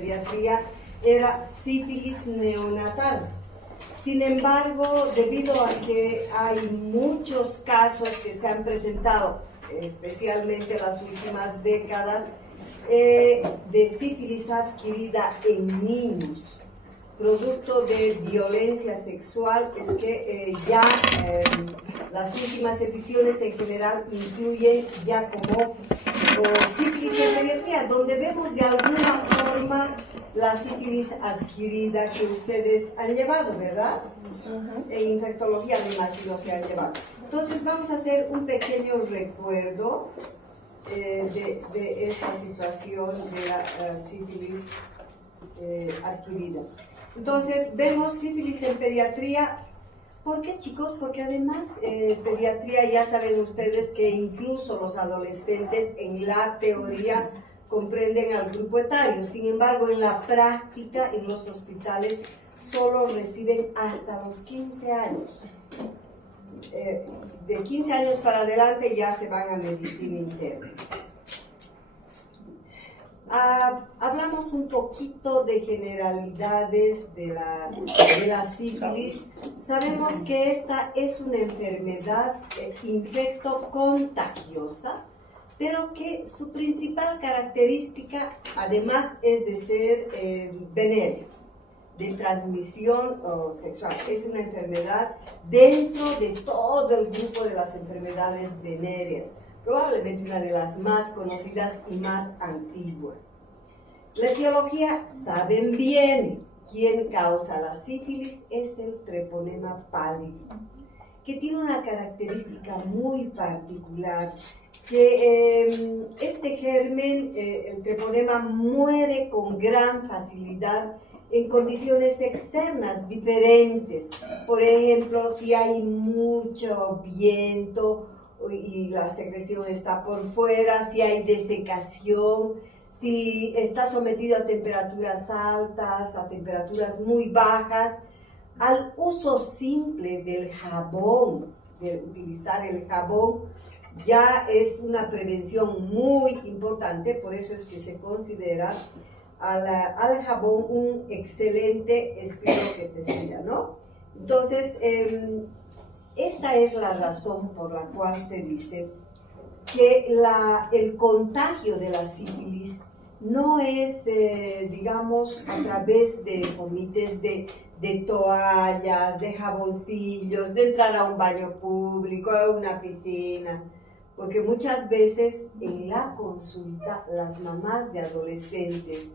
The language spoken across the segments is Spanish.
pediatría era sífilis neonatal. Sin embargo, debido a que hay muchos casos que se han presentado, especialmente en las últimas décadas, de sífilis adquirida en niños, producto de violencia sexual, es que las últimas ediciones en general incluyen ya como sífilis en pediatría, donde vemos de alguna forma la sífilis adquirida que ustedes han llevado, ¿verdad? En infectología me imagino que han llevado. Entonces vamos a hacer un pequeño recuerdo de esta situación de la sífilis adquirida. Entonces vemos sífilis en pediatría. ¿Por qué, chicos? Porque además pediatría, ya saben ustedes que incluso los adolescentes en la teoría comprenden al grupo etario. Sin embargo, en la práctica, en los hospitales, solo reciben hasta los 15 años. De 15 años para adelante ya se van a medicina interna. Hablamos un poquito de generalidades de la sífilis. Sabemos que esta es una enfermedad infectocontagiosa, pero que su principal característica, además, es de ser venérea, de transmisión sexual. Es una enfermedad dentro de todo el grupo de las enfermedades venéreas, probablemente una de las más conocidas y más antiguas. La etiología, saben bien, quien causa la sífilis es el treponema pálido, que tiene una característica muy particular, que este germen, el treponema, muere con gran facilidad en condiciones externas diferentes. Por ejemplo, si hay mucho viento y la secreción está por fuera, si hay desecación, si está sometido a temperaturas altas, a temperaturas muy bajas, al uso simple del jabón, de utilizar el jabón, ya es una prevención muy importante. Por eso es que se considera al jabón un excelente espiroqueticida, ¿no? Entonces, esta es la razón por la cual se dice que el contagio de la sífilis no es, digamos, a través de fomites de toallas, de jaboncillos, de entrar a un baño público, a una piscina, porque muchas veces en la consulta las mamás de adolescentes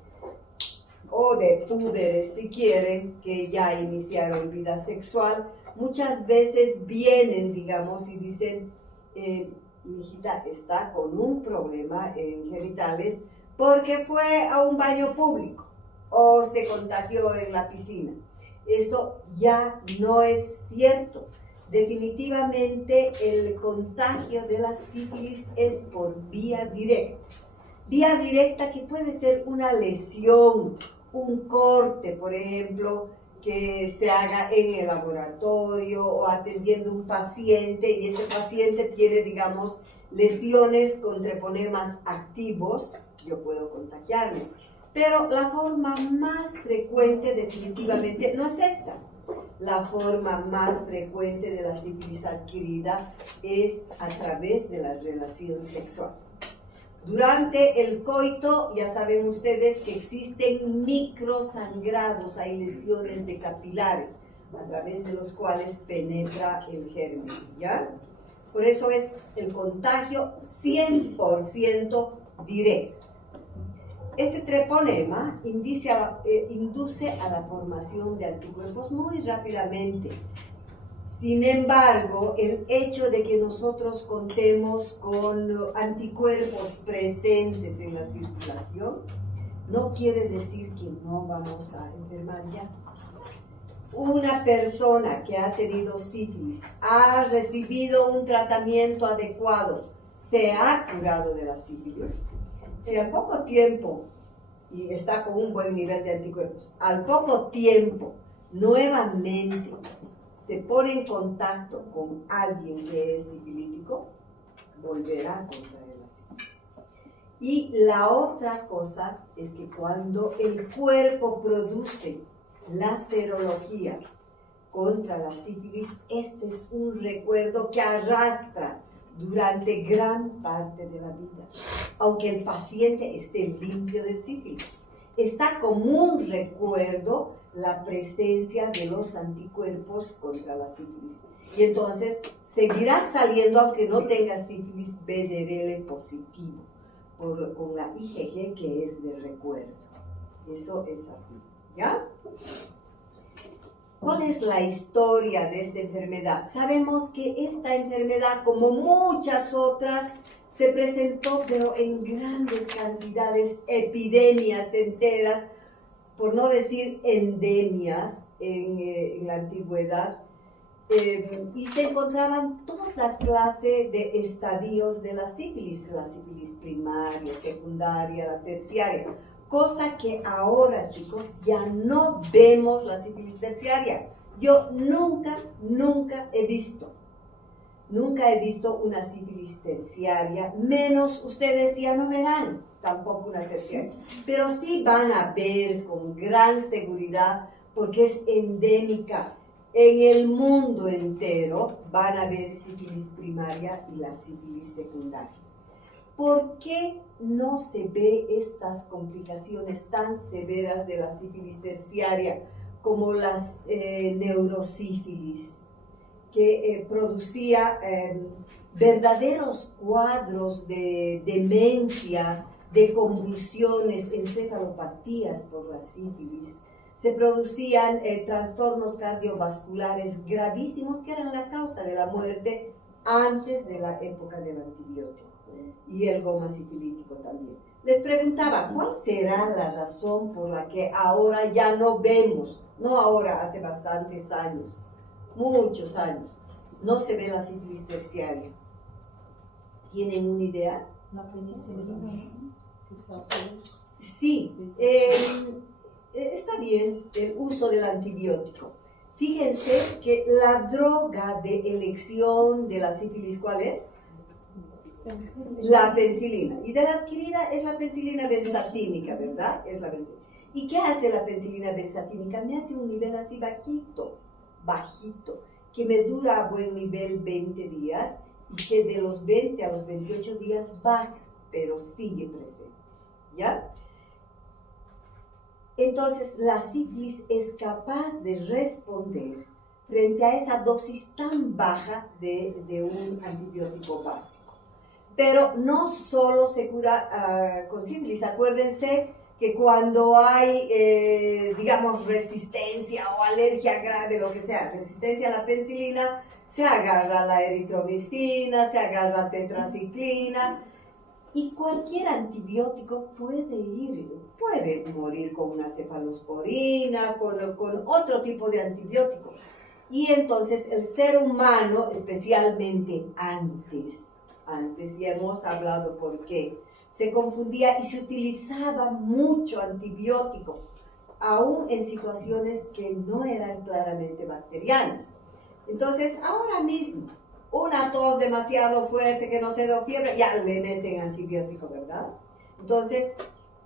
o de púberes, si quieren, que ya iniciaron vida sexual, muchas veces vienen, digamos, y dicen, mi hijita está con un problema en genitales porque fue a un baño público o se contagió en la piscina. Eso ya no es cierto. Definitivamente el contagio de la sífilis es por vía directa. Vía directa que puede ser una lesión, un corte, por ejemplo, que se haga en el laboratorio o atendiendo un paciente, y ese paciente tiene, digamos, lesiones con treponemas activos, yo puedo contagiarme. Pero la forma más frecuente definitivamente no es esta. La forma más frecuente de la sífilis adquirida es a través de la relación sexual. Durante el coito, ya saben ustedes que existen microsangrados, hay lesiones de capilares a través de los cuales penetra el germen, ¿ya? Por eso es el contagio 100% directo. Este treponema induce a la formación de anticuerpos muy rápidamente. Sin embargo, el hecho de que nosotros contemos con anticuerpos presentes en la circulación no quiere decir que no vamos a enfermar ya. Una persona que ha tenido sífilis, ha recibido un tratamiento adecuado, se ha curado de la sífilis, si al poco tiempo, y está con un buen nivel de anticuerpos, al poco tiempo, nuevamente, se pone en contacto con alguien que es sifilítico, volverá a contraer la sífilis. Y la otra cosa es que cuando el cuerpo produce la serología contra la sífilis, este es un recuerdo que arrastra durante gran parte de la vida, aunque el paciente esté limpio de sífilis. Está como un recuerdo la presencia de los anticuerpos contra la sífilis. Y entonces seguirá saliendo aunque no tenga sífilis BDRL positivo, con la IgG que es de recuerdo. Eso es así, ¿ya? ¿Cuál es la historia de esta enfermedad? Sabemos que esta enfermedad, como muchas otras, se presentó pero en grandes cantidades, epidemias enteras, por no decir endemias en la antigüedad, y se encontraban toda clase de estadios de la sífilis primaria, secundaria, la terciaria, cosa que ahora, chicos, ya no vemos la sífilis terciaria. Yo nunca he visto una sífilis terciaria, menos ustedes ya no verán tampoco una terciaria, pero sí van a ver con gran seguridad porque es endémica. En el mundo entero van a ver sífilis primaria y la sífilis secundaria. ¿Por qué no se ve estas complicaciones tan severas de la sífilis terciaria como las neurosífilis, que producía verdaderos cuadros de demencia, de convulsiones, encefalopatías por la sífilis? Se producían trastornos cardiovasculares gravísimos que eran la causa de la muerte antes de la época del antibiótico y el goma sifilítico también. Les preguntaba, ¿cuál será la razón por la que ahora ya no vemos, no ahora, hace bastantes años, muchos años, no se ve la sífilis terciaria? ¿Tienen una idea? La penicilina, quizás. Sí, está bien el uso del antibiótico. Fíjense que la droga de elección de la sífilis, ¿cuál es? La penicilina. Y de la adquirida es la penicilina benzatínica, ¿verdad? Es la penicilina. ¿Y qué hace la penicilina benzatínica? Me hace un nivel así bajito, que me dura a buen nivel 20 días y que de los 20 a los 28 días baja, pero sigue presente, ¿ya? Entonces, la sífilis es capaz de responder frente a esa dosis tan baja de un antibiótico básico. Pero no solo se cura con sífilis. Acuérdense que cuando hay, digamos, resistencia o alergia grave, lo que sea, resistencia a la penicilina, se agarra la eritromicina, se agarra tetraciclina, y cualquier antibiótico puede morir con una cefalosporina, con otro tipo de antibiótico. Y entonces el ser humano, especialmente antes, y hemos hablado por qué, se confundía y se utilizaba mucho antibiótico, aún en situaciones que no eran claramente bacterianas. Entonces, ahora mismo, una tos demasiado fuerte que no se da fiebre, ya le meten antibiótico, ¿verdad? Entonces,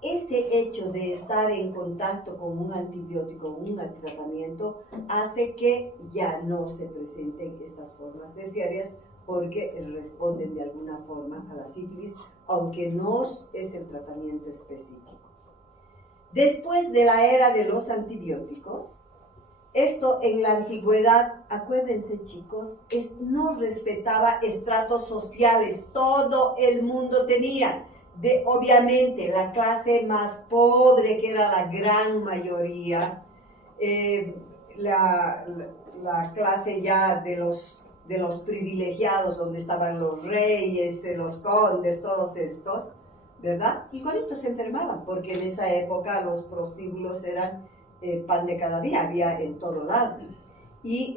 ese hecho de estar en contacto con un antibiótico, un tratamiento, hace que ya no se presenten estas formas terciarias porque responden de alguna forma a la sífilis, aunque no es el tratamiento específico. Después de la era de los antibióticos, esto en la antigüedad, acuérdense chicos, no respetaba estratos sociales, todo el mundo tenía. Obviamente la clase más pobre, que era la gran mayoría, la clase ya de los privilegiados, donde estaban los reyes, los condes, todos estos, ¿verdad? Igualitos se enfermaban, porque en esa época los prostíbulos eran pan de cada día, había en todo lado. Y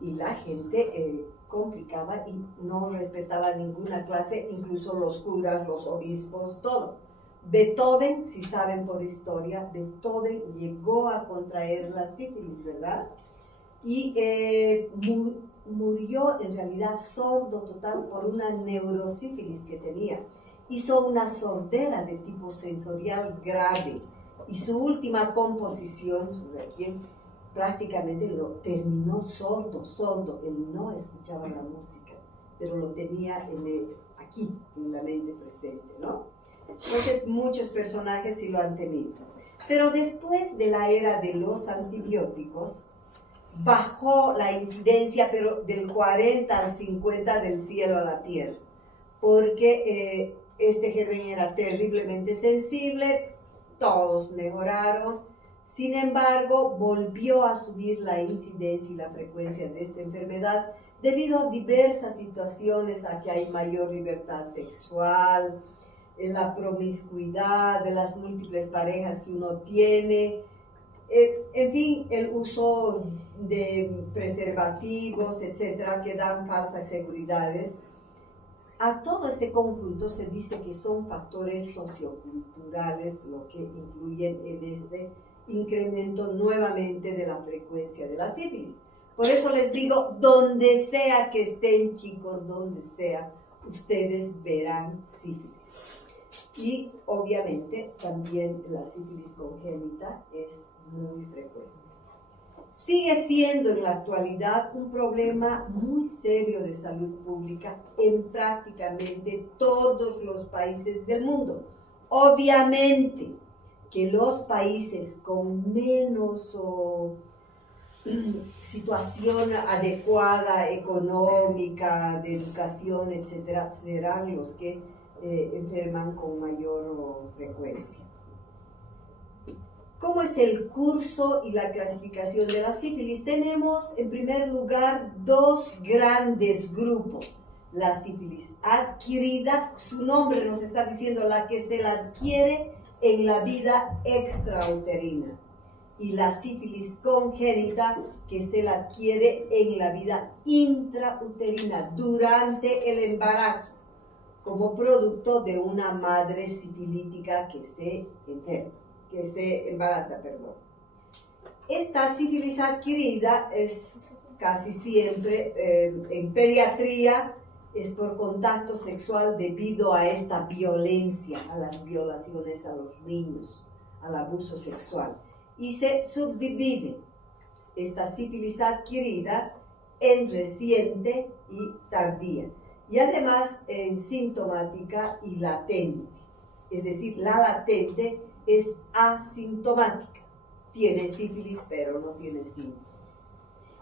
la gente complicaba y no respetaba ninguna clase, incluso los curas, los obispos, todo. Beethoven, si saben por historia, Beethoven llegó a contraer la sífilis, ¿verdad? Y murió en realidad sordo total por una neurosífilis que tenía. hizo una sordera de tipo sensorial grave y su última composición, su requiem, prácticamente lo terminó sordo. Él no escuchaba la música, pero lo tenía aquí, en la mente presente, ¿no? Entonces muchos personajes sí lo han tenido. Pero después de la era de los antibióticos, bajó la incidencia, pero del 40 al 50 del cielo a la tierra, porque este germen era terriblemente sensible, todos mejoraron. Sin embargo, volvió a subir la incidencia y la frecuencia de esta enfermedad debido a diversas situaciones, a que hay mayor libertad sexual, la promiscuidad de las múltiples parejas que uno tiene, en fin, el uso de preservativos, etcétera, que dan falsas seguridades. A todo este conjunto se dice que son factores socioculturales lo que influyen en este incremento nuevamente de la frecuencia de la sífilis. Por eso les digo, donde sea que estén, chicos, donde sea, ustedes verán sífilis. Y obviamente también la sífilis congénita es muy frecuente. Sigue siendo en la actualidad un problema muy serio de salud pública en prácticamente todos los países del mundo. Obviamente que los países con menos situación adecuada, económica, de educación, etcétera, serán los que enferman con mayor frecuencia. ¿Cómo es el curso y la clasificación de la sífilis? Tenemos en primer lugar dos grandes grupos. La sífilis adquirida, su nombre nos está diciendo la que se la adquiere en la vida extrauterina. Y la sífilis congénita, que se la adquiere en la vida intrauterina, durante el embarazo, como producto de una madre sifilítica que se embaraza. Esta sífilis adquirida es casi siempre en pediatría, es por contacto sexual debido a esta violencia, a las violaciones a los niños, al abuso sexual. Y se subdivide esta sífilis adquirida en reciente y tardía. Y además en sintomática y latente. Es decir, la latente es asintomática. Tiene sífilis, pero no tiene síntomas.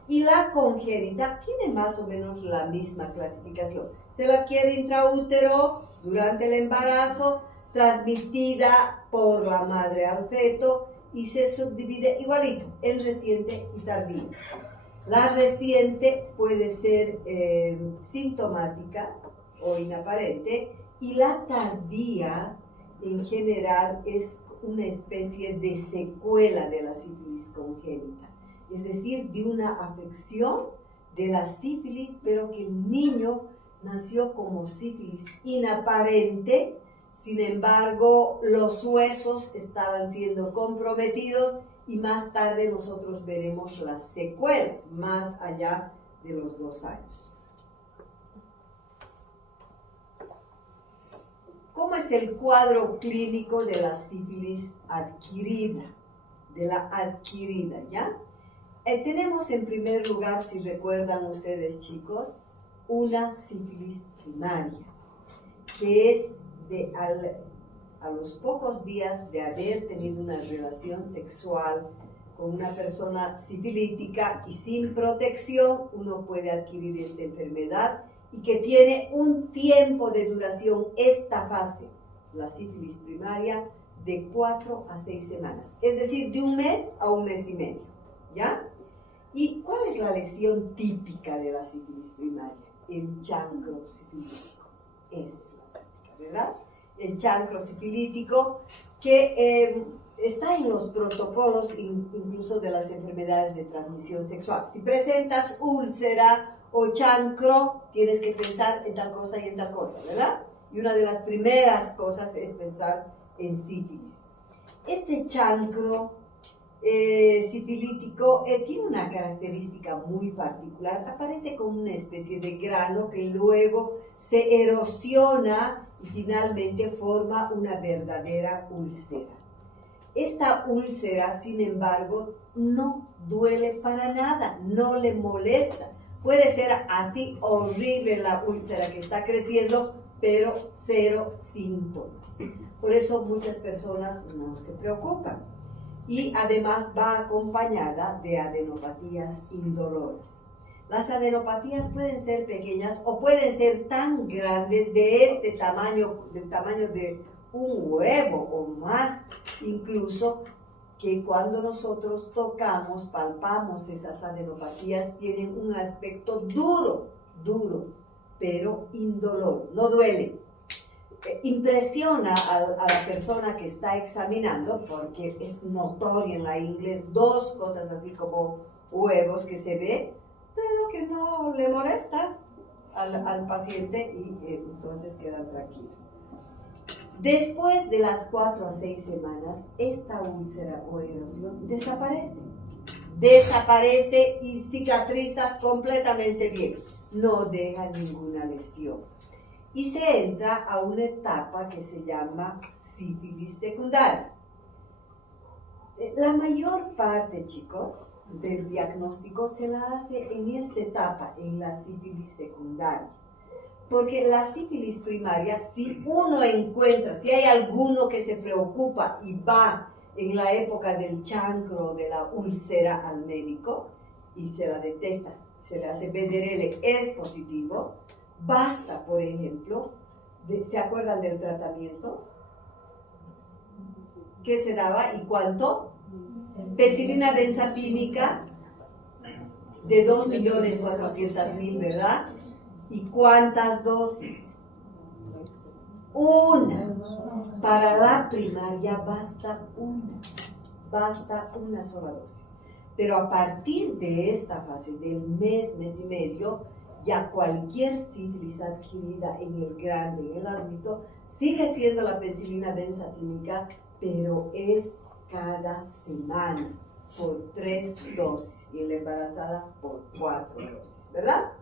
Y la congénita tiene más o menos la misma clasificación. Se la adquiere intraútero durante el embarazo, transmitida por la madre al feto y se subdivide igualito en reciente y tardía. La reciente puede ser sintomática o inaparente y la tardía en general es una especie de secuela de la sífilis congénita, es decir, de una afección de la sífilis, pero que el niño nació como sífilis inaparente. Sin embargo, los huesos estaban siendo comprometidos y más tarde nosotros veremos las secuelas, más allá de los 2 años. ¿Cómo es el cuadro clínico de la sífilis adquirida? ¿Ya? Tenemos en primer lugar, si recuerdan ustedes, chicos, una sífilis primaria, que es a los pocos días de haber tenido una relación sexual con una persona sifilítica y sin protección, uno puede adquirir esta enfermedad y que tiene un tiempo de duración, esta fase, la sífilis primaria, de 4 a 6 semanas, es decir, de 1 mes a 1 mes y medio, ¿ya? ¿Y cuál es la lesión típica de la sífilis primaria? El chancro sifilítico. Esa es la práctica, ¿verdad? El chancro sifilítico que está en los protocolos incluso de las enfermedades de transmisión sexual. Si presentas úlcera o chancro, tienes que pensar en tal cosa y en tal cosa, ¿verdad? Y una de las primeras cosas es pensar en sífilis. Este chancro sifilítico tiene una característica muy particular. Aparece como una especie de grano que luego se erosiona y finalmente forma una verdadera úlcera. Esta úlcera, sin embargo, no duele para nada, no le molesta. Puede ser así horrible la úlcera que está creciendo, pero cero síntomas. Por eso muchas personas no se preocupan. Y además va acompañada de adenopatías indoloras. Las adenopatías pueden ser pequeñas o pueden ser tan grandes de este tamaño, del tamaño de un huevo o más, incluso que cuando nosotros tocamos, palpamos esas adenopatías, tienen un aspecto duro, pero indoloro, no duele. Impresiona a la persona que está examinando porque es notorio en la inglés dos cosas así como huevos que se ve, pero que no le molesta al paciente y entonces quedan tranquilos. Después de las 4 a 6 semanas, esta úlcera o erosión desaparece y cicatriza completamente bien, no deja ninguna lesión. Y se entra a una etapa que se llama sífilis secundaria. La mayor parte, chicos, del diagnóstico se la hace en esta etapa, en la sífilis secundaria. Porque la sífilis primaria, si uno encuentra, si hay alguno que se preocupa y va en la época del chancro, de la úlcera al médico y se la detecta, se le hace BDRL, es positivo, basta, por ejemplo, ¿se acuerdan del tratamiento? ¿Qué se daba y cuánto? Penicilina benzatínica de 2.400.000, ¿verdad? ¿Y cuántas dosis? Una. Para la primaria basta una sola dosis. Pero a partir de esta fase, del mes y medio, ya cualquier sífilis adquirida en el grande, en el adulto, sigue siendo la penicilina benzatínica, pero es cada semana por 3 dosis y en la embarazada por 4 dosis, ¿verdad?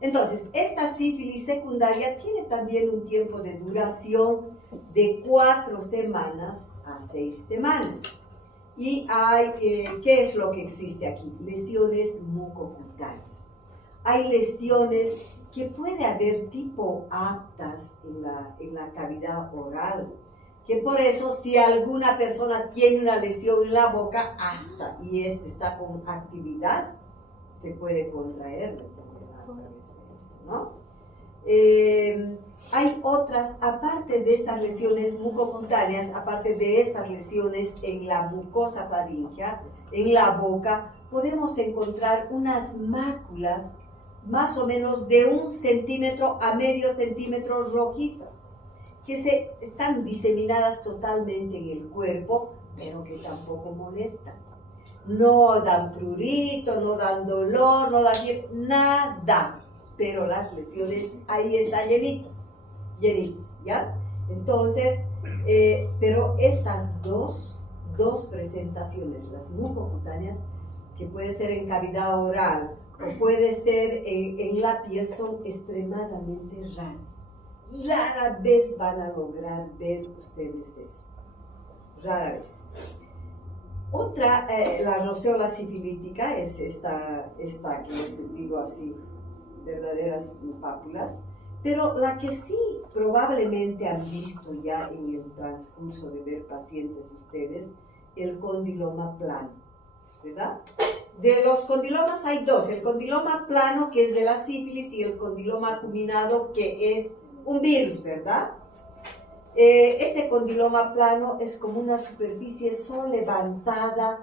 Entonces, esta sífilis secundaria tiene también un tiempo de duración de 4 semanas a 6 semanas. Y hay, ¿qué es lo que existe aquí? Lesiones mucocutáneas. Hay lesiones que puede haber tipo aftas en la cavidad oral, que por eso si alguna persona tiene una lesión en la boca, y está con actividad, se puede contraer a través de esto, ¿no? Hay otras, aparte de estas lesiones mucocutáneas, aparte de estas lesiones en la mucosa faríngea, en la boca, podemos encontrar unas máculas más o menos de 1 centímetro a medio centímetro rojizas, que están diseminadas totalmente en el cuerpo, pero que tampoco molestan. No dan prurito, no dan dolor, no dan nada, pero las lesiones ahí están llenitas, ¿ya? Entonces, pero estas dos presentaciones, las mucocutáneas, que puede ser en cavidad oral o puede ser en la piel, son extremadamente raras. Rara vez van a lograr ver ustedes eso. Rara vez. Otra, la roceola sifilítica, es esta que les digo así, verdaderas pápulas, pero la que sí probablemente han visto ya en el transcurso de ver pacientes ustedes, el condiloma plano, ¿verdad? De los condilomas hay dos, el condiloma plano que es de la sífilis y el condiloma acuminado que es un virus, ¿verdad? Este condiloma plano es como una superficie levantada,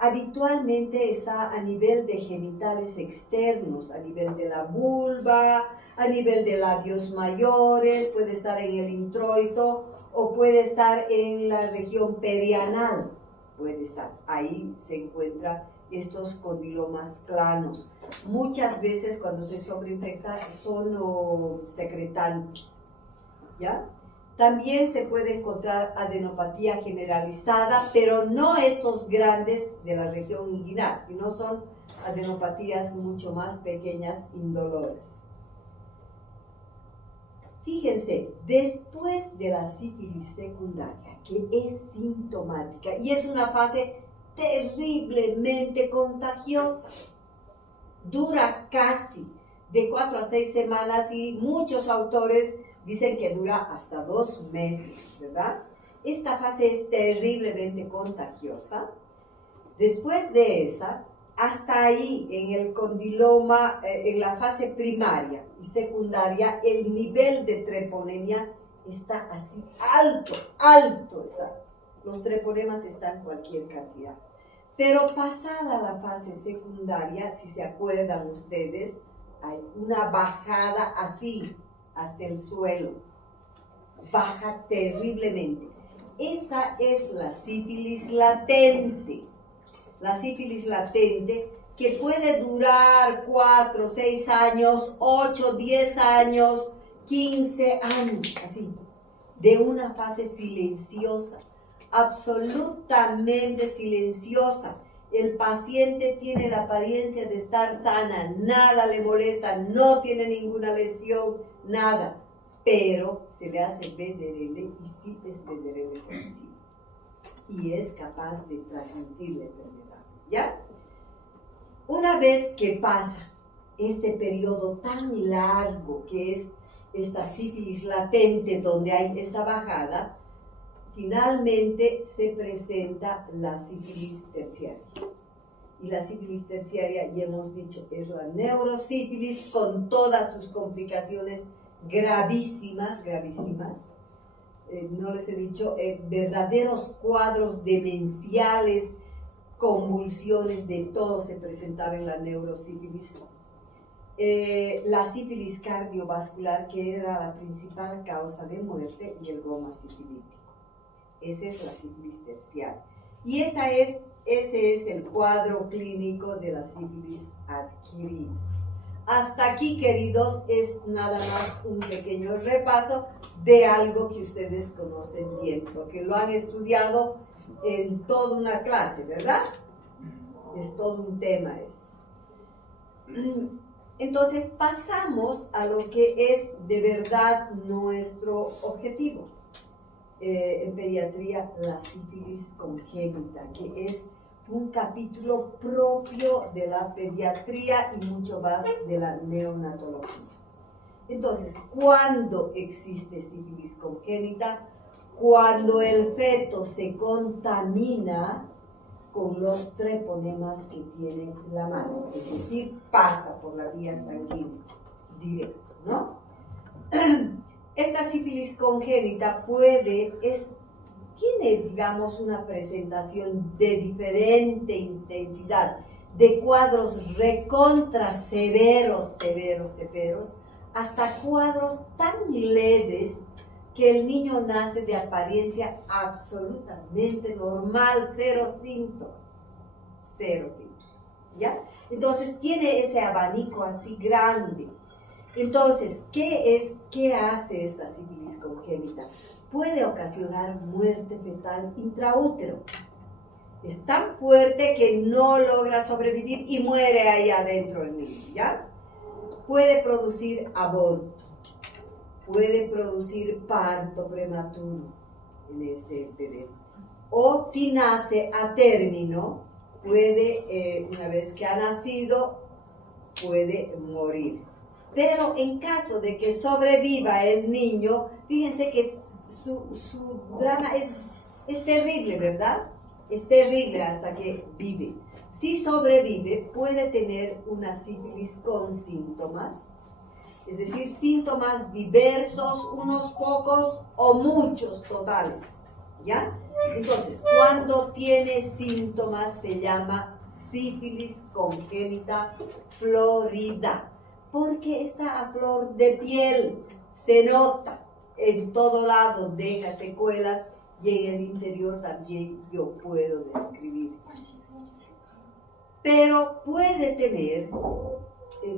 habitualmente está a nivel de genitales externos, a nivel de la vulva, a nivel de labios mayores, puede estar en el introito o puede estar en la región perianal, puede estar, ahí se encuentran estos condilomas planos. Muchas veces cuando se sobreinfecta son secretantes, ¿ya? También se puede encontrar adenopatía generalizada, pero no estos grandes de la región inguinal, sino son adenopatías mucho más pequeñas, indoloras. Fíjense, después de la sífilis secundaria, que es sintomática y es una fase terriblemente contagiosa, dura casi de 4 a 6 semanas y muchos autores dicen que dura hasta 2 meses, ¿verdad? Esta fase es terriblemente contagiosa. Después de esa, hasta ahí en el condiloma, en la fase primaria y secundaria, el nivel de treponemia está así alto está. Los treponemas están cualquier cantidad. Pero pasada la fase secundaria, si se acuerdan ustedes, hay una bajada así, hasta el suelo. Baja terriblemente. Esa es la sífilis latente. La sífilis latente que puede durar 4, 6 años, 8, 10 años, 15 años, así, de una fase silenciosa, absolutamente silenciosa. El paciente tiene la apariencia de estar sana, nada le molesta, no tiene ninguna lesión, nada, pero se le hace VDRL y sí es VDRL positivo y es capaz de transmitir la enfermedad, ¿ya? Una vez que pasa este periodo tan largo que es esta sífilis latente donde hay esa bajada, finalmente se presenta la sífilis terciaria. Y la sífilis terciaria, ya hemos dicho, es la neurosífilis con todas sus complicaciones gravísimas. No les he dicho, verdaderos cuadros demenciales, convulsiones, de todo se presentaba en la neurosífilis. La sífilis cardiovascular, que era la principal causa de muerte, y el goma sifilítico. Esa es la sífilis terciaria. Y ese es el cuadro clínico de la sífilis adquirida. Hasta aquí, queridos, es nada más un pequeño repaso de algo que ustedes conocen bien, porque lo han estudiado en toda una clase, ¿verdad? Es todo un tema esto. Entonces pasamos a lo que es de verdad nuestro objetivo. En pediatría, la sífilis congénita, que es un capítulo propio de la pediatría y mucho más de la neonatología. Entonces, ¿cuándo existe sífilis congénita? Cuando el feto se contamina con los treponemas que tiene la madre, es decir, pasa por la vía sanguínea directo, ¿no? Esta sífilis congénita tiene, digamos, una presentación de diferente intensidad, de cuadros recontra severos, hasta cuadros tan leves que el niño nace de apariencia absolutamente normal, cero síntomas, ¿ya? Entonces tiene ese abanico así grande. Entonces, ¿qué hace esta sífilis congénita? Puede ocasionar muerte fetal intraútero. Es tan fuerte que no logra sobrevivir y muere ahí adentro el niño, ¿ya? Puede producir aborto, puede producir parto prematuro en ese bebé. O si nace a término, puede, una vez que ha nacido, puede morir. Pero en caso de que sobreviva el niño, fíjense que su drama es terrible, ¿verdad? Es terrible hasta que vive. Si sobrevive, puede tener una sífilis con síntomas, es decir, síntomas diversos, unos pocos o muchos totales, ¿ya? Entonces, cuando tiene síntomas se llama sífilis congénita florida, porque está a flor de piel, se nota en todo lado, deja secuelas y en el interior también yo puedo describir. Pero puede tener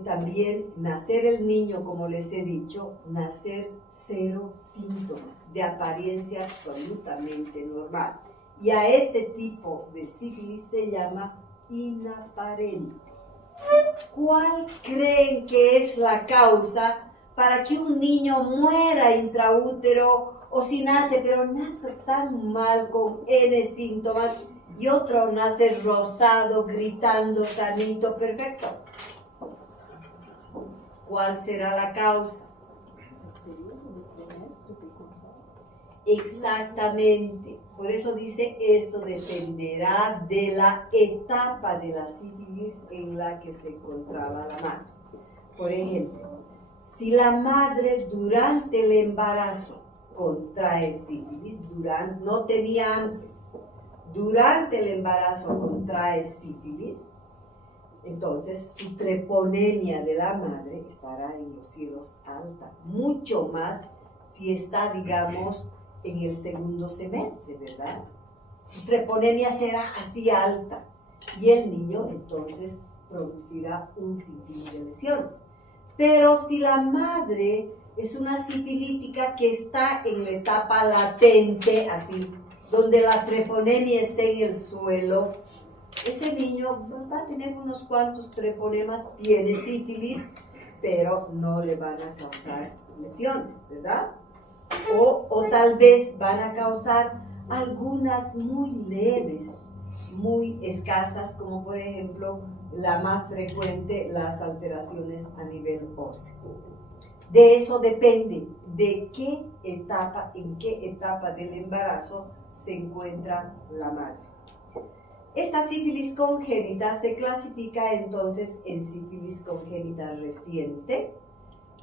también nacer el niño, como les he dicho, nacer cero síntomas, de apariencia absolutamente normal. Y a este tipo de sífilis se llama inaparente. ¿Cuál creen que es la causa para que un niño muera intraútero o si nace, pero nace tan mal con N síntomas y otro nace rosado, gritando, sanito, perfecto. ¿Cuál será la causa? Exactamente. Por eso dice, esto dependerá de la etapa de la sífilis en la que se encontraba la madre. Por ejemplo, si la madre durante el embarazo contrae sífilis, no tenía antes, durante el embarazo contrae sífilis, entonces su treponemia de la madre estará en los cielos alta, mucho más si está, digamos, en el segundo semestre, ¿verdad? Su treponemia será así alta y el niño entonces producirá un sinfín de lesiones. Pero si la madre es una sifilítica que está en la etapa latente, así, donde la treponemia está en el suelo, ese niño va a tener unos cuantos treponemas, tiene sífilis, pero no le van a causar lesiones, ¿verdad? O tal vez van a causar algunas muy leves, muy escasas, como por ejemplo la más frecuente, las alteraciones a nivel óseo. De eso depende de en qué etapa del embarazo se encuentra la madre. Esta sífilis congénita se clasifica entonces en sífilis congénita reciente,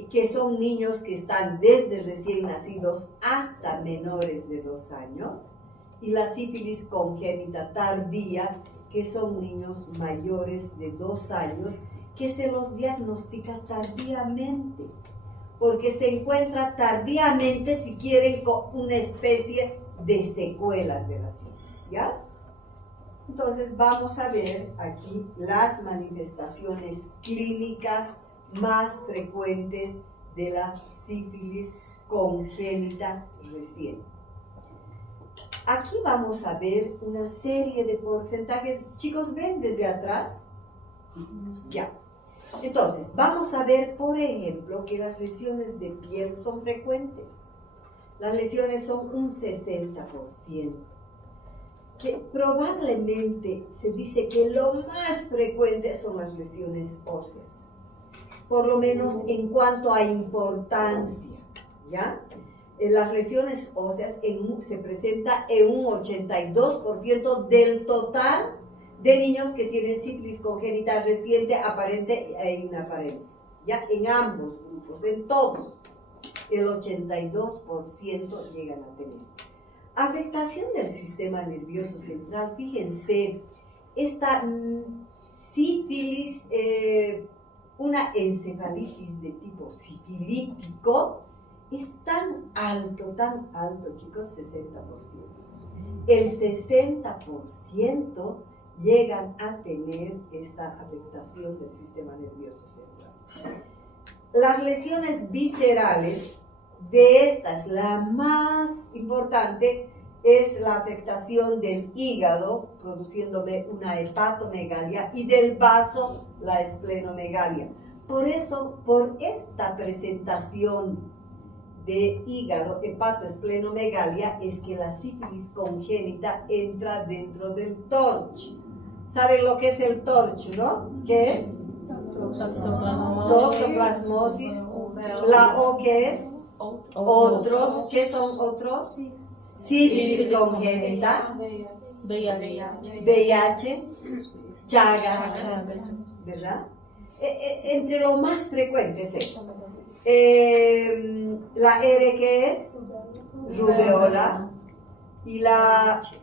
que son niños que están desde recién nacidos hasta menores de 2 años, y la sífilis congénita tardía, que son niños mayores de 2 años, que se los diagnostica tardíamente, porque se encuentra tardíamente, si quieren, con una especie de secuelas de la sífilis, ¿ya? Entonces vamos a ver aquí las manifestaciones clínicas más frecuentes de la sífilis congénita reciente. Aquí vamos a ver una serie de porcentajes. Chicos, ¿ven desde atrás? Sí. Ya. Entonces, vamos a ver, por ejemplo, que las lesiones de piel son frecuentes. Las lesiones son un 60%. Que probablemente se dice que lo más frecuente son las lesiones óseas, por lo menos en cuanto a importancia, ¿ya? Las lesiones óseas se presenta en un 82% del total de niños que tienen sífilis congénita reciente, aparente e inaparente, ¿ya? En ambos grupos, en todos, el 82% llegan a tener. Afectación del sistema nervioso central, fíjense, esta sífilis, una encefalitis de tipo sifilítico, es tan alto, chicos, 60%. El 60% llegan a tener esta afectación del sistema nervioso central. Las lesiones viscerales, de estas, la más importante es la afectación del hígado, produciéndome una hepatomegalia, y del vaso, la esplenomegalia. Por eso, por esta presentación de hígado, hepatoesplenomegalia, es que la sífilis congénita entra dentro del TORCH. ¿Saben lo que es el TORCH, no? ¿Qué es? Toxoplasmosis. La O, ¿qué es? Otros. ¿Qué son otros? Sífilis congénita, VIH, Chagas, ¿verdad? Entre lo más frecuente es eso. La R, ¿qué es? Rubeola. Y la H,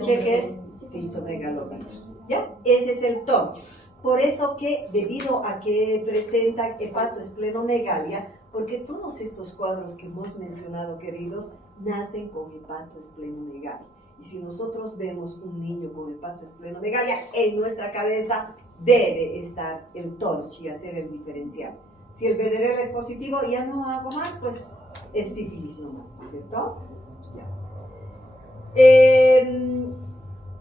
¿qué es? Citomegalovirus. ¿Ya? Ese es el TOC. Por eso que, debido a que presenta hepatoesplenomegalia, porque todos estos cuadros que hemos mencionado, queridos, nacen con hepatoesplenomegalia. Y si nosotros vemos un niño con hepatoesplenomegalia, en nuestra cabeza debe estar el TORCH y hacer el diferencial. Si el BDRL es positivo, ya no hago más, pues es sífilis nomás, ¿cierto? Ya.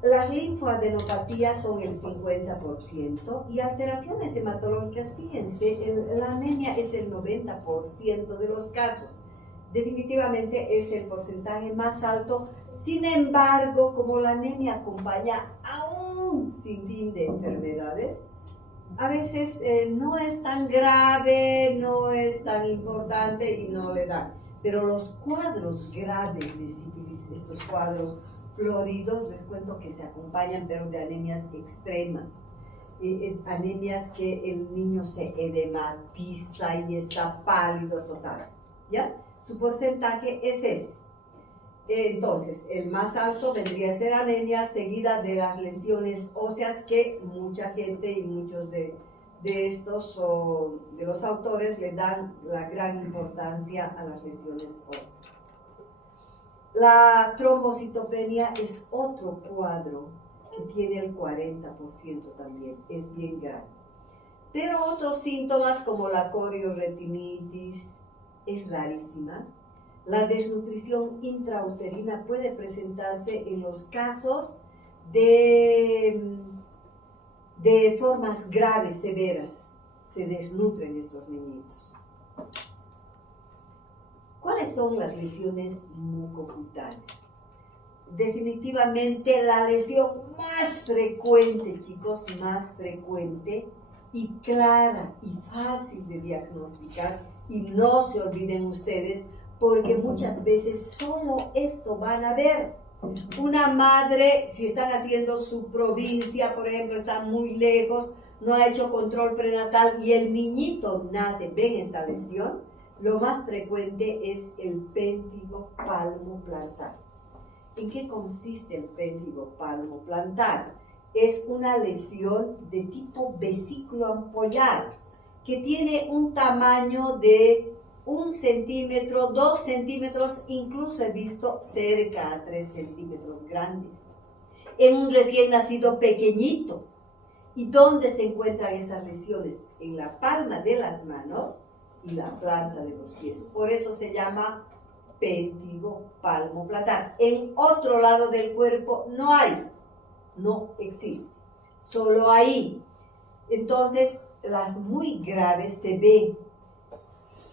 Las linfoadenopatías son el 50% y alteraciones hematológicas, fíjense, la anemia es el 90% de los casos. Definitivamente es el porcentaje más alto. Sin embargo, como la anemia acompaña a un sinfín de enfermedades, a veces no es tan grave, no es tan importante y no le dan. Pero los cuadros graves de sífilis, estos cuadros floridos, les cuento que se acompañan pero de anemias extremas. Anemias que el niño se edematiza y está pálido total, ¿ya? Su porcentaje es ese. Entonces, el más alto vendría a ser anemia, seguida de las lesiones óseas, que mucha gente y muchos de estos de los autores le dan la gran importancia a las lesiones óseas. La trombocitopenia es otro cuadro que tiene el 40% también, es bien grave. Pero otros síntomas como la corioretinitis es rarísima. La desnutrición intrauterina puede presentarse en los casos de formas graves, severas. Se desnutren estos niñitos. ¿Cuáles son las lesiones mucocutáneas? Definitivamente la lesión más frecuente, chicos, más frecuente y clara y fácil de diagnosticar, y no se olviden ustedes, porque muchas veces solo esto van a ver. Una madre, si están haciendo su provincia, por ejemplo, está muy lejos, no ha hecho control prenatal y el niñito nace, ven esta lesión, lo más frecuente es el péntigo palmoplantar. ¿En qué consiste el péntigo palmoplantar? Es una lesión de tipo vesículo ampollar que tiene un tamaño de 1 centímetro, 2 centímetros, incluso he visto cerca a 3 centímetros grandes, en un recién nacido pequeñito. ¿Y dónde se encuentran esas lesiones? En la palma de las manos y la planta de los pies. Por eso se llama péntigo palmoplantar. En otro lado del cuerpo no hay, no existe, solo ahí. Entonces, las muy graves se ven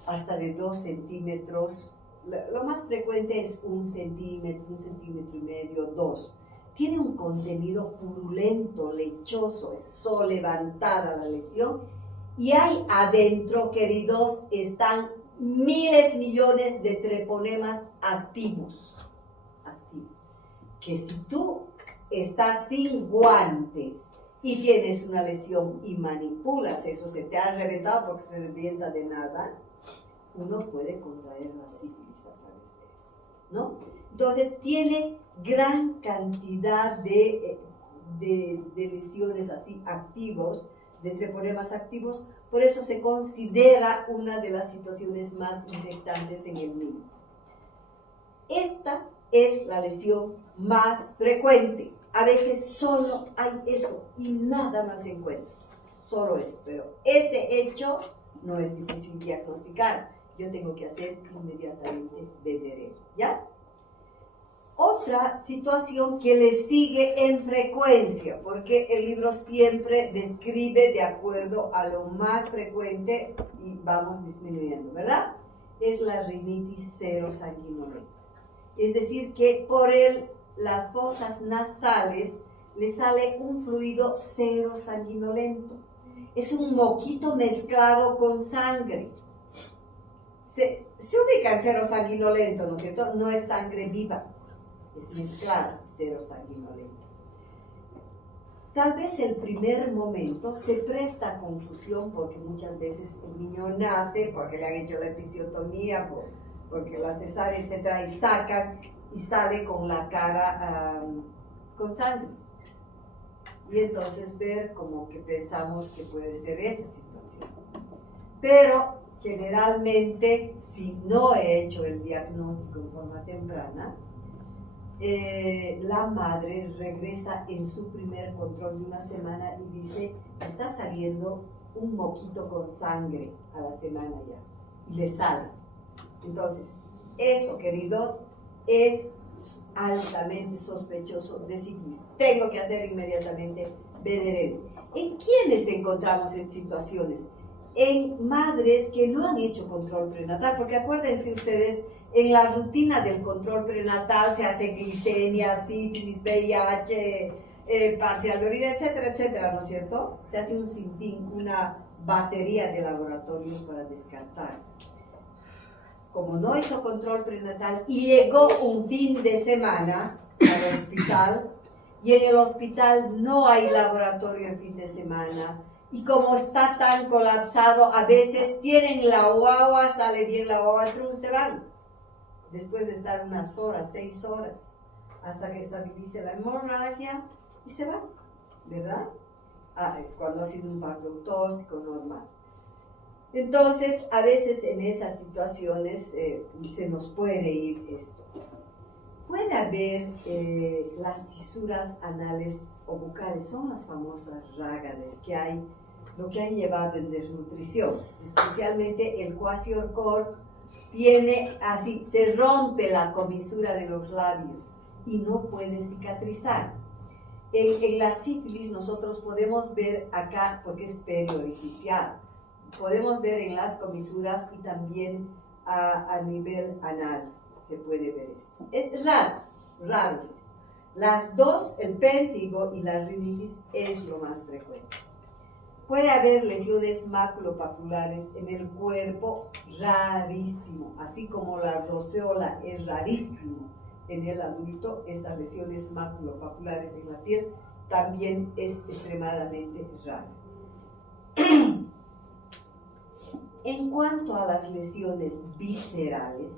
hasta de 2 centímetros, lo más frecuente es 1 centímetro, 1,5 centímetros, 2. Tiene un contenido purulento, lechoso, es levantada la lesión, y hay adentro, queridos, están miles, millones de treponemas activos, que si tú estás sin guantes y tienes una lesión y manipulas eso, se te ha reventado porque se revienta de nada, uno puede contraer la sífilis a través de eso, ¿no? Entonces tiene gran cantidad de lesiones así activos, de treponemas activos, por eso se considera una de las situaciones más infectantes en el niño. Esta es la lesión más frecuente. A veces solo hay eso y nada más se encuentra, solo eso, pero ese hecho no es difícil diagnosticar. Yo tengo que hacer inmediatamente BDR, ¿ya? Otra situación que le sigue en frecuencia, porque el libro siempre describe de acuerdo a lo más frecuente y vamos disminuyendo, ¿verdad? Es la rinitis serosanguinolenta. Es decir, que por las fosas nasales le sale un fluido serosanguinolento. Es un moquito mezclado con sangre. Se ubica en serosanguinolento, ¿no es cierto? No es sangre viva, es mezclada, serosanguinolenta. Tal vez el primer momento se presta a confusión porque muchas veces el niño nace porque le han hecho la episiotomía, porque la cesárea, etcétera, y sacan y sale con la cara con sangre. Y entonces ver como que pensamos que puede ser esa situación. Pero generalmente, si no he hecho el diagnóstico en forma temprana, la madre regresa en su primer control de una semana y dice, está saliendo un moquito con sangre a la semana ya, y le sale. Entonces, eso, queridos, es altamente sospechoso de sífilis. Tengo que hacer inmediatamente BDRL. ¿En quiénes encontramos en situaciones? En madres que no han hecho control prenatal, porque acuérdense ustedes, en la rutina del control prenatal se hace glicemia, sífilis, VIH, parcial de orina, etcétera, etcétera, ¿no es cierto? Se hace un sinfín, una batería de laboratorios para descartar. Como no hizo control prenatal y llegó un fin de semana al hospital, y en el hospital no hay laboratorio el fin de semana, y como está tan colapsado, a veces tienen la guagua, sale bien la guagua, se van, después de estar unas horas, 6 horas, hasta que estabilice la hemorragia, y se van, ¿verdad? Cuando ha sido un parto tóxico normal. Entonces, a veces en esas situaciones se nos puede ir esto. Puede haber las fisuras anales o bucales, son las famosas rágades que hay, lo que han llevado en desnutrición, especialmente el kwashiorkor tiene así, se rompe la comisura de los labios y no puede cicatrizar. En la sífilis nosotros podemos ver acá, porque es periorificial, podemos ver en las comisuras y también a nivel anal se puede ver esto. Es raro es esto. Las dos, el péntigo y la rinitis, es lo más frecuente. Puede haber lesiones maculopapulares en el cuerpo, rarísimo, así como la roceola es rarísimo en el adulto, esas lesiones maculopapulares en la piel también es extremadamente raro. En cuanto a las lesiones viscerales,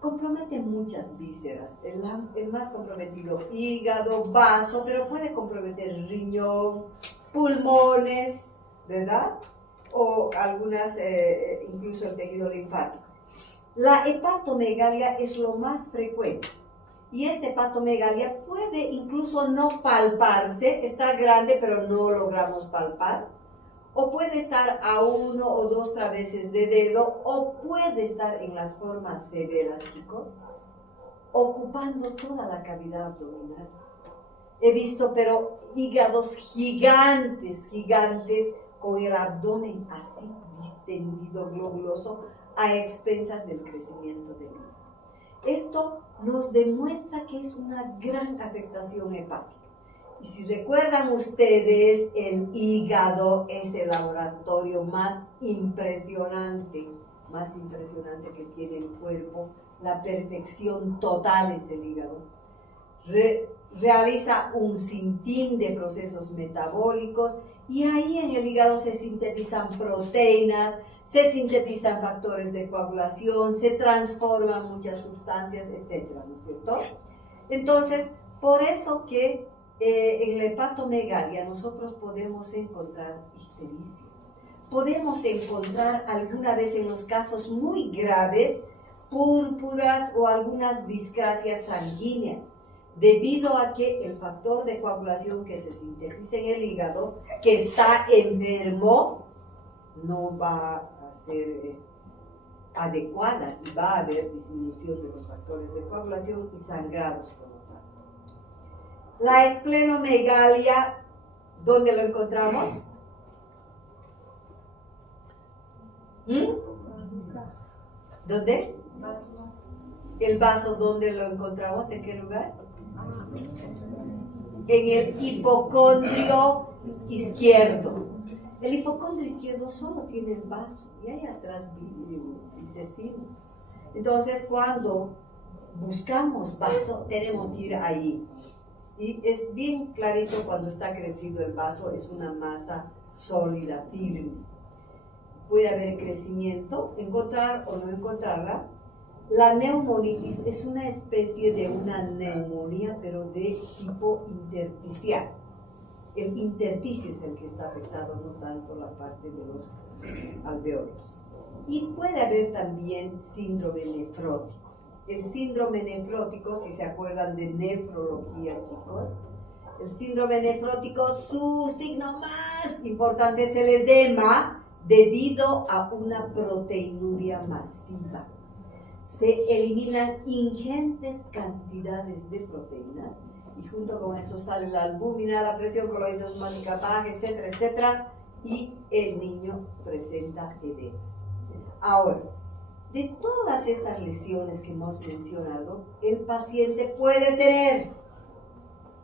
comprometen muchas vísceras. El más comprometido, hígado, vaso, pero puede comprometer riñón, pulmones, ¿verdad? O algunas, incluso el tejido linfático. La hepatomegalia es lo más frecuente. Y esta hepatomegalia puede incluso no palparse, está grande pero no logramos palpar. O puede estar a 1 o 2 traveses de dedo, o puede estar en las formas severas, chicos, ocupando toda la cavidad abdominal. He visto, pero hígados gigantes, con el abdomen así distendido, globuloso, a expensas del crecimiento del hígado. Esto nos demuestra que es una gran afectación hepática. Y si recuerdan ustedes, el hígado es el laboratorio más impresionante que tiene el cuerpo. La perfección total es el hígado. Realiza un sinfín de procesos metabólicos y ahí en el hígado se sintetizan proteínas, se sintetizan factores de coagulación, se transforman muchas sustancias, etcétera, ¿no es cierto? Entonces, por eso que en la hepatomegalia nosotros podemos encontrar ictericia. Podemos encontrar alguna vez en los casos muy graves púrpuras o algunas discrasias sanguíneas, debido a que el factor de coagulación que se sintetiza en el hígado, que está enfermo, no va a ser adecuada y va a haber disminución de los factores de coagulación y sangrados por lo tanto. La esplenomegalia, ¿dónde lo encontramos? ¿Dónde? ¿El vaso dónde lo encontramos? ¿En qué lugar? En el hipocondrio izquierdo. El hipocondrio izquierdo solo tiene el vaso y hay atrás intestinos. Entonces, cuando buscamos vaso, tenemos que ir ahí. Y es bien clarito cuando está crecido el vaso, es una masa sólida, firme. Puede haber crecimiento, encontrar o no encontrarla. La neumonitis es una especie de una neumonía, pero de tipo intersticial. El intersticio es el que está afectado, no tanto la parte de los alveolos. Y puede haber también síndrome nefrótico. El síndrome nefrótico, si se acuerdan de nefrología, chicos, el síndrome nefrótico, su signo más importante es el edema debido a una proteinuria masiva. se eliminan ingentes cantidades de proteínas y junto con eso sale la albúmina, la presión coloide osmótica baja, etcétera, etcétera, y el niño presenta edemas. Ahora, de todas estas lesiones que hemos mencionado, el paciente puede tener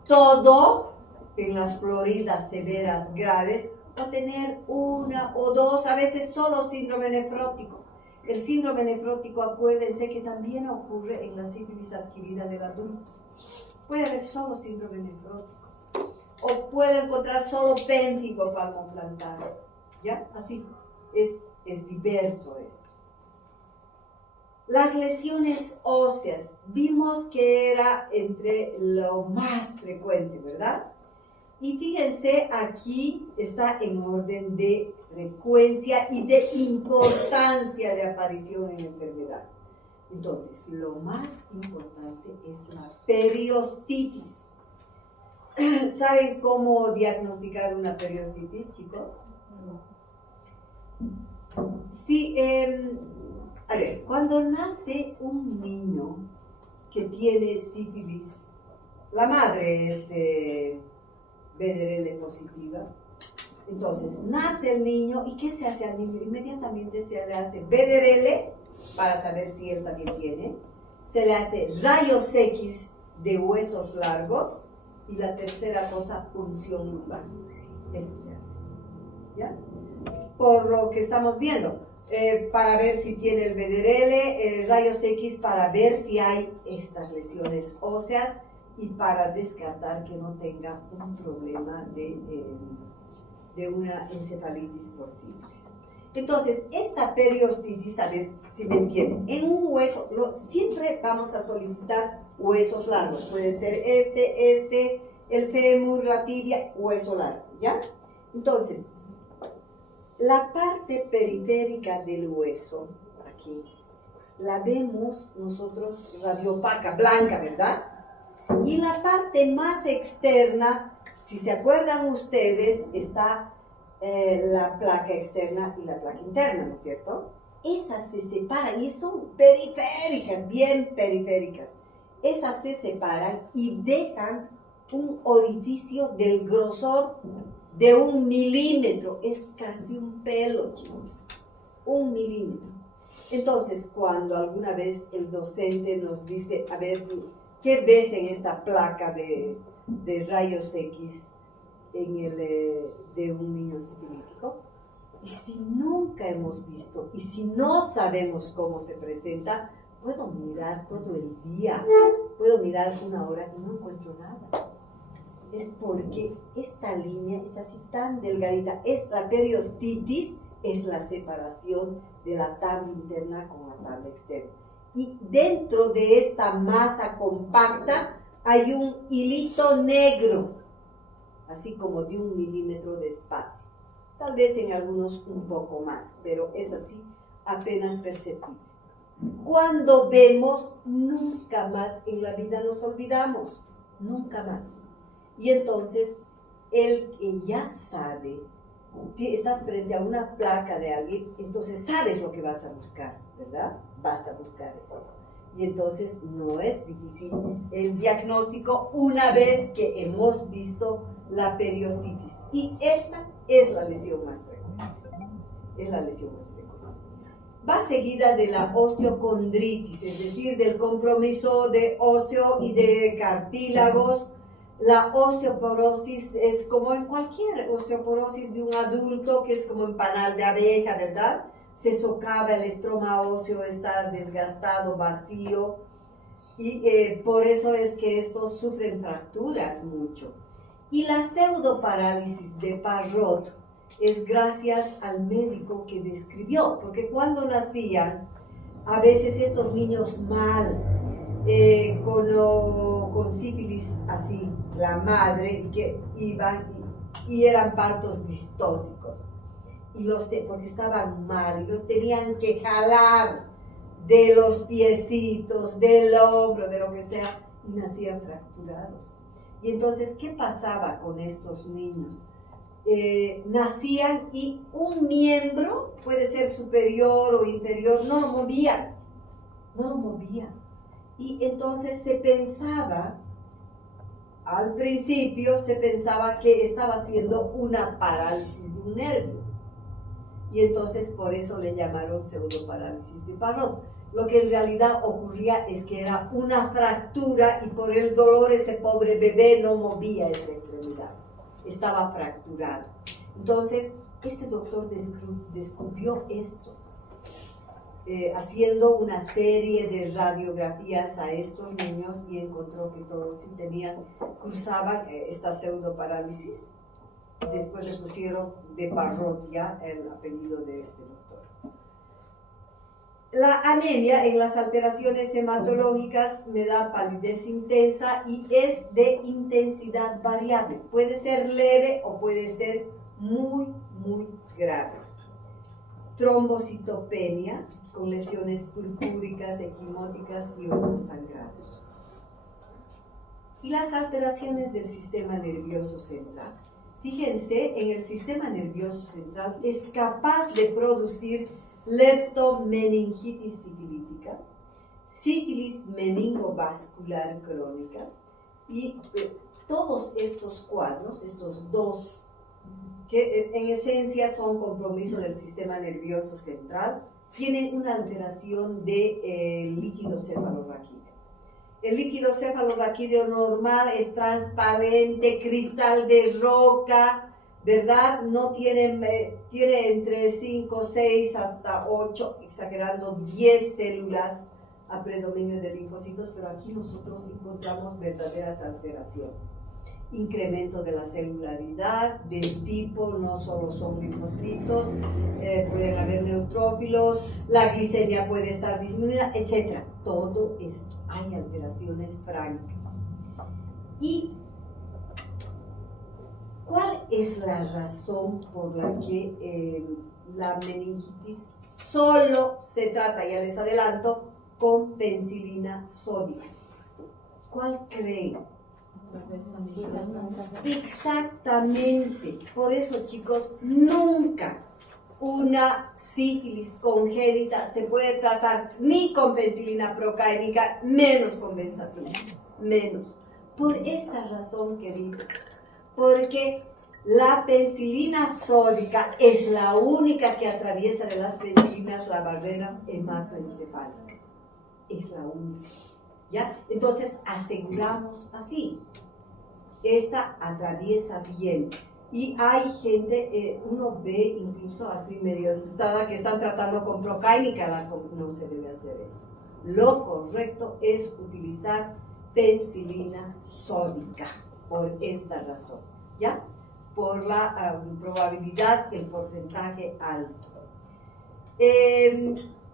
todo en las floridas severas graves o tener una o dos, a veces solo síndrome nefrótico. El síndrome nefrótico, acuérdense que también ocurre en la sífilis adquirida del adulto. Puede haber solo síndrome nefrótico o puede encontrar solo pénfigo palmoplantar. ¿Ya? Así es diverso esto. Las lesiones óseas, vimos que era entre lo más frecuente, ¿verdad? Y fíjense, aquí está en orden de frecuencia y de importancia de aparición en la enfermedad. Entonces, lo más importante es la periostitis. ¿Saben cómo diagnosticar una periostitis, chicos? Sí, a ver, cuando nace un niño que tiene sífilis, la madre es VDRL positiva. Entonces, nace el niño, ¿y qué se hace al niño? Inmediatamente se le hace VDRL para saber si él también tiene. Se le hace rayos X de huesos largos y la tercera cosa, punción lumbar. Eso se hace. ¿Ya? Por lo que estamos viendo. Para ver si tiene el VDRL, rayos X para ver si hay estas lesiones óseas y para descartar que no tenga un problema de una encefalitis por sífilis. Entonces, esta periostitis, a ver si me entienden, en un hueso, siempre vamos a solicitar huesos largos, puede ser el fémur, la tibia, hueso largo, ¿ya? Entonces, la parte periférica del hueso, aquí, la vemos nosotros radiopaca, blanca, ¿verdad? Y la parte más externa, si se acuerdan ustedes, está la placa externa y la placa interna, ¿no es cierto? Esas se separan y son periféricas, bien periféricas. Esas se separan y dejan un orificio del grosor de 1 milímetro, es casi un pelo, chicos, 1 milímetro. Entonces, cuando alguna vez el docente nos dice, a ver, ¿qué ves en esta placa de rayos X de un niño sifilítico? Y si nunca hemos visto, y si no sabemos cómo se presenta, puedo mirar todo el día, puedo mirar 1 hora y no encuentro nada. Es porque esta línea es así tan delgadita. La periostitis es la separación de la tabla interna con la tabla externa. Y dentro de esta masa compacta hay un hilito negro, así como de 1 milímetro de espacio. Tal vez en algunos un poco más, pero es así apenas perceptible. Cuando vemos, nunca más en la vida nos olvidamos, nunca más. Y entonces, el que ya sabe, estás frente a una placa de alguien, entonces sabes lo que vas a buscar, ¿verdad? Vas a buscar eso. Y entonces no es difícil el diagnóstico una vez que hemos visto la periostitis. Y esta es la lesión más frecuente. Es la lesión más frecuente. Va seguida de la osteocondritis, es decir, del compromiso de óseo y de cartílagos. La osteoporosis es como en cualquier osteoporosis de un adulto, que es como en panal de abeja, ¿verdad? Se socava el estroma óseo, está desgastado, vacío, y por eso es que estos sufren fracturas mucho. Y la pseudoparálisis de Parrot es gracias al médico que describió, porque cuando nacían, a veces estos niños mal, con sífilis así, la madre, y que iban y eran partos distóxicos, y porque estaban mal, y los tenían que jalar de los piecitos, del hombro, de lo que sea, y nacían fracturados. Y entonces, ¿qué pasaba con estos niños? Nacían y un miembro, puede ser superior o inferior, no lo movían. no lo movía. Y entonces se pensaba, al principio se pensaba que estaba haciendo una parálisis de un nervio. Y entonces por eso le llamaron pseudoparálisis de Parrot. Lo que en realidad ocurría es que era una fractura y por el dolor ese pobre bebé no movía esa extremidad. Estaba fracturado. Entonces, este doctor descubrió esto, haciendo una serie de radiografías a estos niños y encontró que todos sí cursaban esta pseudoparálisis. Después le pusieron de Parrot ya el apellido de este doctor. La anemia en las alteraciones hematológicas me da palidez intensa y es de intensidad variable. Puede ser leve o puede ser muy, muy grave. Trombocitopenia con lesiones purpúricas, equimóticas y otros sangrados. Y las alteraciones del sistema nervioso central. Fíjense, en el sistema nervioso central es capaz de producir leptomeningitis sifilítica, sífilis meningovascular crónica y todos estos cuadros, estos dos, que en esencia son compromiso del sistema nervioso central, tienen una alteración de líquido cefalorraquídeo. El líquido cefalorraquídeo normal es transparente, cristal de roca, ¿verdad? No tiene entre 5, 6 hasta 8, exagerando 10 células a predominio de linfocitos, pero aquí nosotros encontramos verdaderas alteraciones. Incremento de la celularidad, del tipo, no solo son linfocitos, pueden haber neutrófilos, la glicemia puede estar disminuida, etc. Todo esto, hay alteraciones francas. ¿Y cuál es la razón por la que la meningitis solo se trata, ya les adelanto, con penicilina sódica? ¿Cuál creen? Exactamente. Por eso, chicos, nunca una sífilis congénita se puede tratar ni con penicilina procáinica, menos con benzatina, menos. Por esta razón, queridos, porque la penicilina sódica es la única que atraviesa de las penicilinas la barrera hematoencefálica. Es la única. ¿Ya? Entonces aseguramos así. Esta atraviesa bien. Y hay gente, uno ve incluso así medio asustada que están tratando con procáinica, no se debe hacer eso. Lo correcto es utilizar penicilina sódica por esta razón, ¿ya? Por la probabilidad, el porcentaje alto.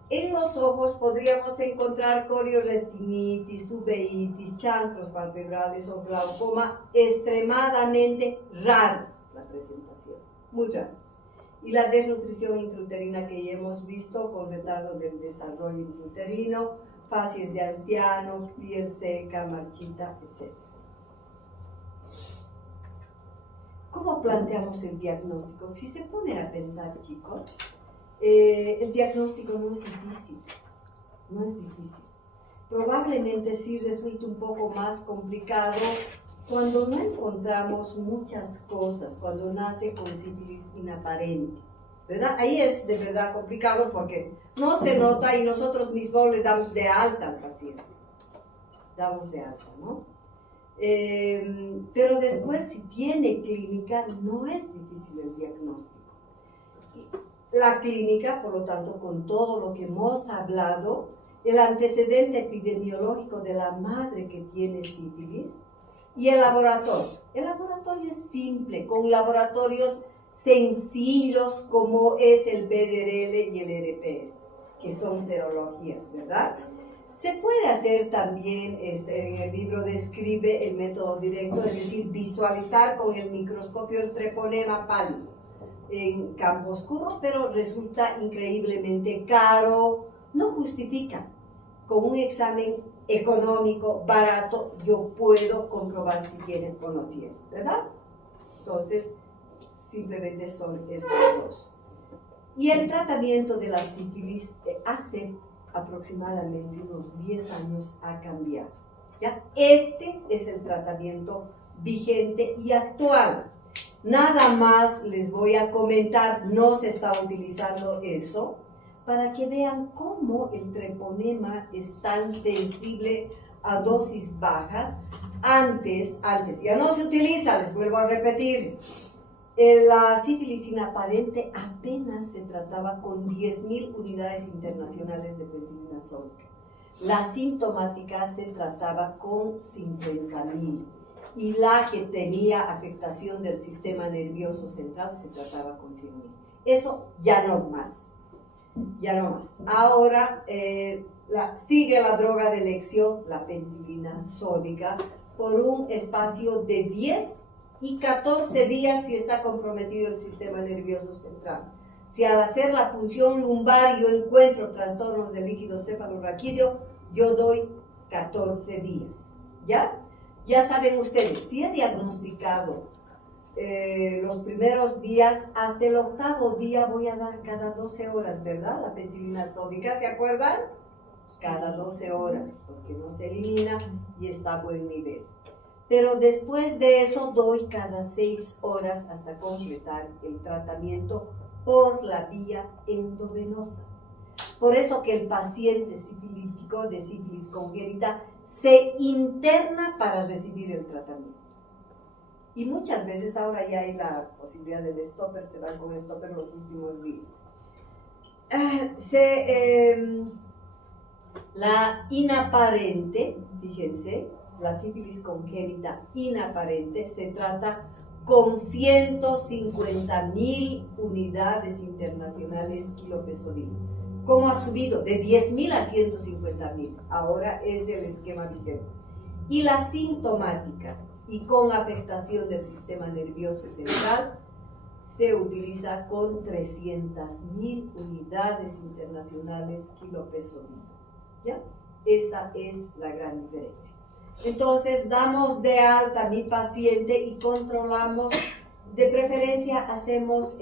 En los ojos podríamos encontrar corioretinitis, uveitis, chancros palpebrales o glaucoma, extremadamente raros la presentación, muy raros. Y la desnutrición intrauterina que ya hemos visto con retardo del desarrollo intrauterino, facies de anciano, piel seca, marchita, etc. ¿Cómo planteamos el diagnóstico? Si se pone a pensar, chicos, el diagnóstico no es difícil, no es difícil. Probablemente sí resulta un poco más complicado cuando no encontramos muchas cosas, cuando nace con sífilis inaparente, ¿verdad? Ahí es de verdad complicado porque no se nota y nosotros mismos le damos de alta al paciente. Damos de alta, ¿no? Pero después si tiene clínica no es difícil el diagnóstico. La clínica, por lo tanto, con todo lo que hemos hablado, el antecedente epidemiológico de la madre que tiene sífilis y el laboratorio. El laboratorio es simple, con laboratorios sencillos como es el BDRL y el RPR, que son serologías, ¿verdad? Se puede hacer también, en el libro describe el método directo, es decir, visualizar con el microscopio el treponema pálido en campo oscuro, pero resulta increíblemente caro, no justifica. Con un examen económico, barato, yo puedo comprobar si tienen o no tienen, ¿verdad? Entonces, simplemente son estos dos. Y el tratamiento de la sífilis aproximadamente unos 10 años ha cambiado. ¿Ya? Este es el tratamiento vigente y actual. Nada más les voy a comentar, no se está utilizando eso, para que vean cómo el treponema es tan sensible a dosis bajas. Antes ya no se utiliza, les vuelvo a repetir. La sífilis inaparente apenas se trataba con 10.000 unidades internacionales de penicilina sódica. La sintomática se trataba con 50.000 y la que tenía afectación del sistema nervioso central se trataba con 100.000. Eso ya no más. Ahora sigue la droga de elección, la penicilina sódica, por un espacio de 10 y 14 días si está comprometido el sistema nervioso central. Si al hacer la punción lumbar yo encuentro trastornos del líquido cefalorraquídeo, yo doy 14 días. ¿Ya? Ya saben ustedes, si he diagnosticado los primeros días, hasta el 8º día voy a dar cada 12 horas, ¿verdad? La penicilina sódica, ¿se acuerdan? Cada 12 horas, porque no se elimina y está a buen nivel. Pero después de eso doy cada 6 horas hasta completar el tratamiento por la vía endovenosa. Por eso que el paciente sifilítico de sífilis congénita se interna para recibir el tratamiento. Y muchas veces ahora ya hay la posibilidad del stopper, se van con stopper los últimos días. La inaparente, fíjense, la sífilis congénita inaparente se trata con 150.000 unidades internacionales kilo-peso día. ¿Cómo ha subido? De 10.000 a 150.000. Ahora es el esquema vigente. Y la sintomática y con afectación del sistema nervioso central se utiliza con 300.000 unidades internacionales kilo-peso día. ¿Ya? Esa es la gran diferencia. Entonces damos de alta a mi paciente y controlamos, de preferencia hacemos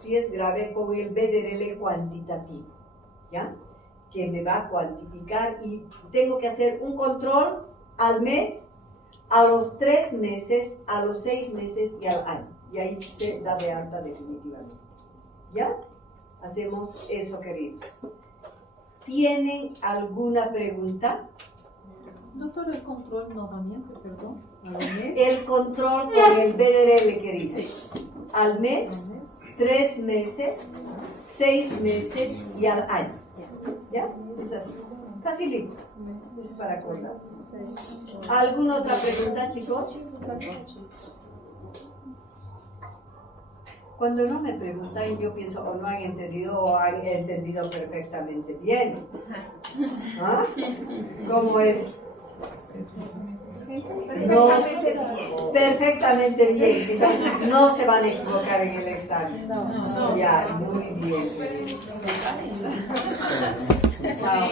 si es grave, con el BDRL cuantitativo, ¿ya? Que me va a cuantificar y tengo que hacer un control al mes, a los 3 meses, a los 6 meses y al año. Y ahí se da de alta definitivamente. ¿Ya? Hacemos eso, queridos. ¿Tienen alguna pregunta? Doctor, el control nuevamente, perdón. ¿Al mes? El control con el BDRL, queridos. Sí. Al mes, 3 meses, 6 meses y al año. ¿Ya? Es así. Facilito. Es para acordar. ¿Alguna otra pregunta, chicos? Cuando no me preguntan, yo pienso o no han entendido o han entendido perfectamente bien. ¿Ah? ¿Cómo es? No, perfectamente bien. Entonces no se van a equivocar en el examen. No. Ya, muy bien. Chao.